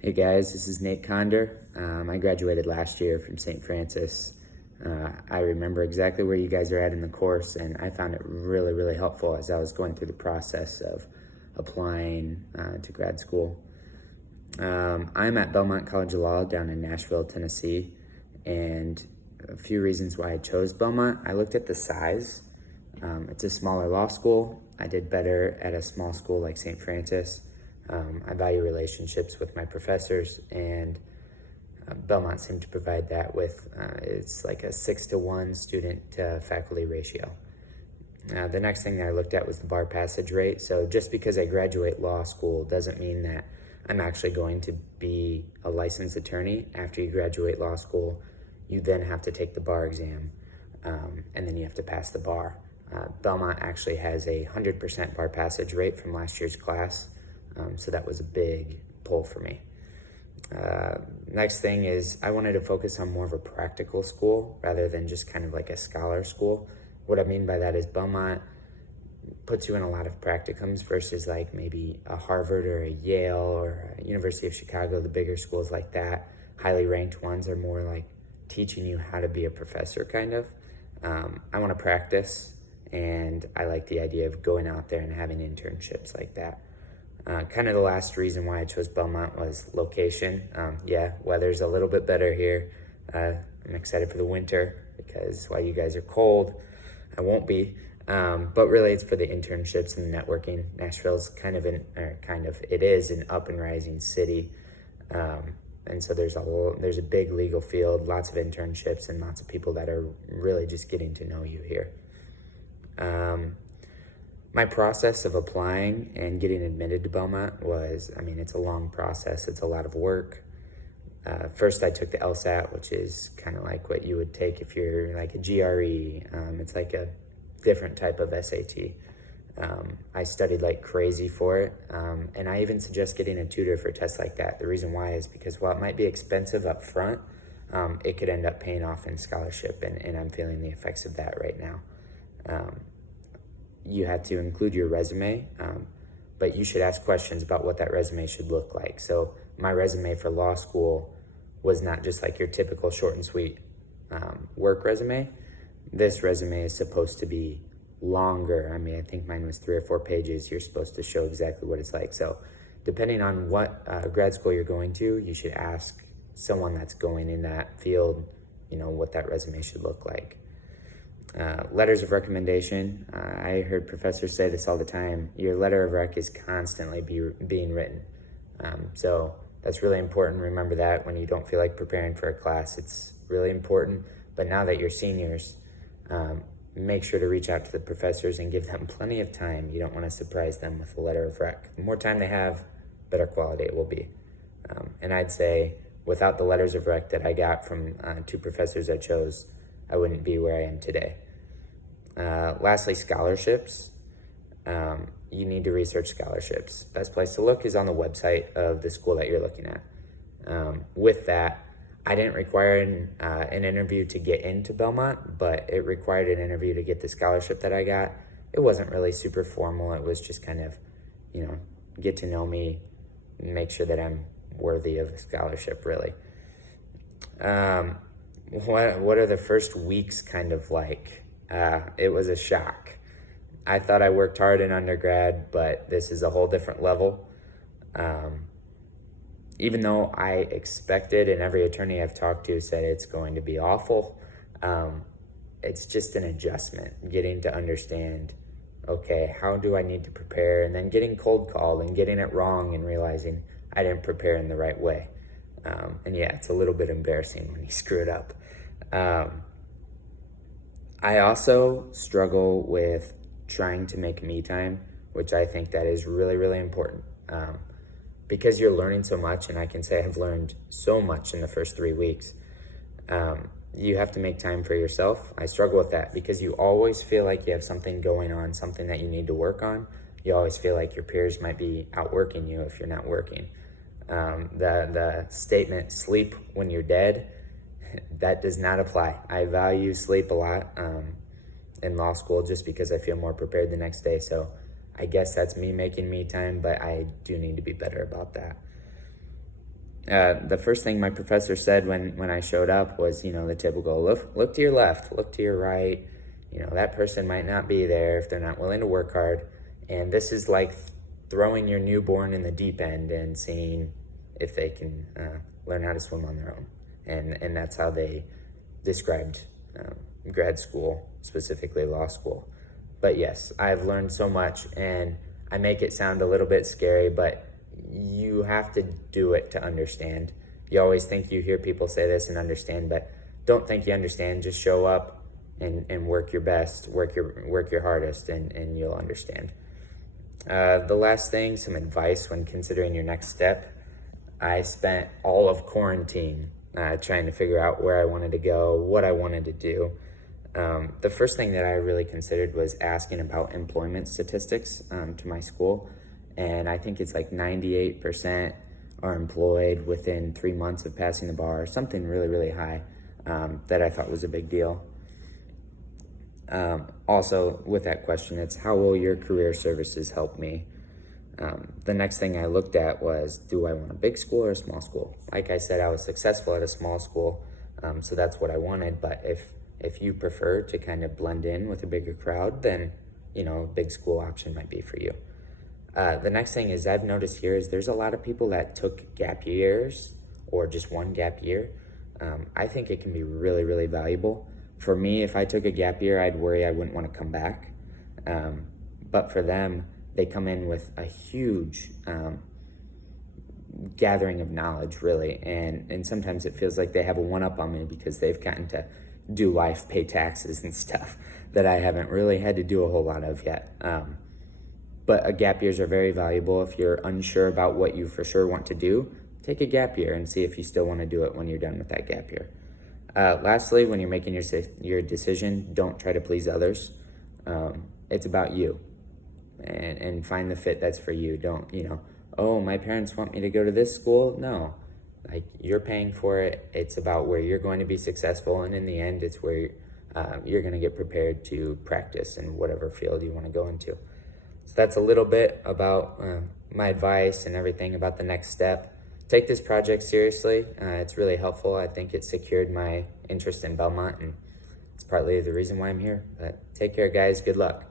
Hey guys, this is Nate Conder. I graduated last year from St. Francis. I remember exactly where you guys are at in the course, and I found it really, really helpful as I was going through the process of applying to grad school. I'm at Belmont College of Law down in Nashville, Tennessee, and a few reasons why I chose Belmont. I looked at the size. It's a smaller law school. I did better at a small school like St. Francis. I value relationships with my professors, and Belmont seemed to provide that with, it's like a 6-to-1 student to faculty ratio. The next thing that I looked at was the bar passage rate. So just because I graduate law school doesn't mean that I'm actually going to be a licensed attorney. After you graduate law school, you then have to take the bar exam, and then you have to pass the bar. Belmont actually has a 100% bar passage rate from last year's class, so that was a big pull for me. Next thing is I wanted to focus on more of a practical school rather than just kind of like a scholar school. What I mean by that is Belmont puts you in a lot of practicums versus like maybe a Harvard or a Yale or a University of Chicago, the bigger schools like that. Highly ranked ones are more like teaching you how to be a professor kind of. I want to practice, and I like the idea of going out there and having internships like that. Kind of the last reason why I chose Belmont was location. Yeah, weather's a little bit better here. I'm excited for the winter because while you guys are cold, I won't be. But really it's for the internships and the networking. Nashville's it is an up and rising city. And so there's a big legal field, lots of internships, and lots of people that are really just getting to know you here. My process of applying and getting admitted to Belmont was, it's a long process. It's a lot of work. First, I took the LSAT, which is kind of like what you would take if you're like a GRE. It's like a different type of SAT. I studied like crazy for it, and I even suggest getting a tutor for tests like that. The reason why is because while it might be expensive up front, it could end up paying off in scholarship, and I'm feeling the effects of that right now. You had to include your resume, but you should ask questions about what that resume should look like. So my resume for law school was not just like your typical short and sweet work resume. This resume is supposed to be longer. I think mine was 3 or 4 pages. You're supposed to show exactly what it's like. So depending on what grad school you're going to, you should ask someone that's going in that field, what that resume should look like. Letters of recommendation. I heard professors say this all the time. Your letter of rec is constantly being written. So that's really important. Remember that when you don't feel like preparing for a class, it's really important. But now that you're seniors, make sure to reach out to the professors and give them plenty of time. You don't want to surprise them with a letter of rec. The more time they have, better quality it will be. And I'd say without the letters of rec that I got from 2 professors I chose, I wouldn't be where I am today. Lastly, scholarships. You need to research scholarships. Best place to look is on the website of the school that you're looking at. With that, I didn't require an interview to get into Belmont, but it required an interview to get the scholarship that I got. It wasn't really super formal. It was just kind of, get to know me, make sure that I'm worthy of a scholarship, really. What are the first weeks kind of like? It was a shock. I thought I worked hard in undergrad, but this is a whole different level. Even though I expected, and every attorney I've talked to said it's going to be awful, it's just an adjustment, getting to understand, okay, how do I need to prepare? And then getting cold called and getting it wrong and realizing I didn't prepare in the right way. And yeah, it's a little bit embarrassing when you screw it up. I also struggle with trying to make me time, which I think that is really, really important. Because you're learning so much, and I can say I've learned so much in the first 3 weeks, you have to make time for yourself. I struggle with that because you always feel like you have something going on, something that you need to work on. You always feel like your peers might be outworking you if you're not working. The statement, sleep when you're dead, that does not apply. I value sleep a lot in law school just because I feel more prepared the next day. So I guess that's me making me time, but I do need to be better about that. The first thing my professor said when I showed up was, the typical, look to your left, look to your right. That person might not be there if they're not willing to work hard. And this is like throwing your newborn in the deep end and seeing if they can learn how to swim on their own. And that's how they described grad school, specifically law school. But yes, I've learned so much, and I make it sound a little bit scary, but you have to do it to understand. You always think you hear people say this and understand, but don't think you understand. Just show up and work your best, work your hardest, and you'll understand. The last thing, some advice when considering your next step. I spent all of quarantine trying to figure out where I wanted to go, what I wanted to do. The first thing that I really considered was asking about employment statistics to my school. And I think it's like 98% are employed within 3 months of passing the bar, something really, really high that I thought was a big deal. Also, with that question, it's how will your career services help me? The next thing I looked at was, do I want a big school or a small school? Like I said, I was successful at a small school, so that's what I wanted. But if you prefer to kind of blend in with a bigger crowd, then, a big school option might be for you. The next thing is I've noticed here is there's a lot of people that took gap years or just one gap year. I think it can be really, really valuable. For me, if I took a gap year, I'd worry I wouldn't want to come back. But for them, they come in with a huge gathering of knowledge, really. And sometimes it feels like they have a one-up on me because they've gotten to do life, pay taxes and stuff that I haven't really had to do a whole lot of yet. But gap years are very valuable. If you're unsure about what you for sure want to do, take a gap year and see if you still want to do it when you're done with that gap year. Lastly, when you're making your decision, don't try to please others. It's about you, and find the fit that's for you. Don't, oh, my parents want me to go to this school. No, like, you're paying for it. It's about where you're going to be successful, and in the end, it's where you're going to get prepared to practice in whatever field you want to go into. So that's a little bit about my advice and everything about the next step. Take this project seriously. It's really helpful. I think it secured my interest in Belmont, and it's partly the reason why I'm here. But take care, guys. Good luck.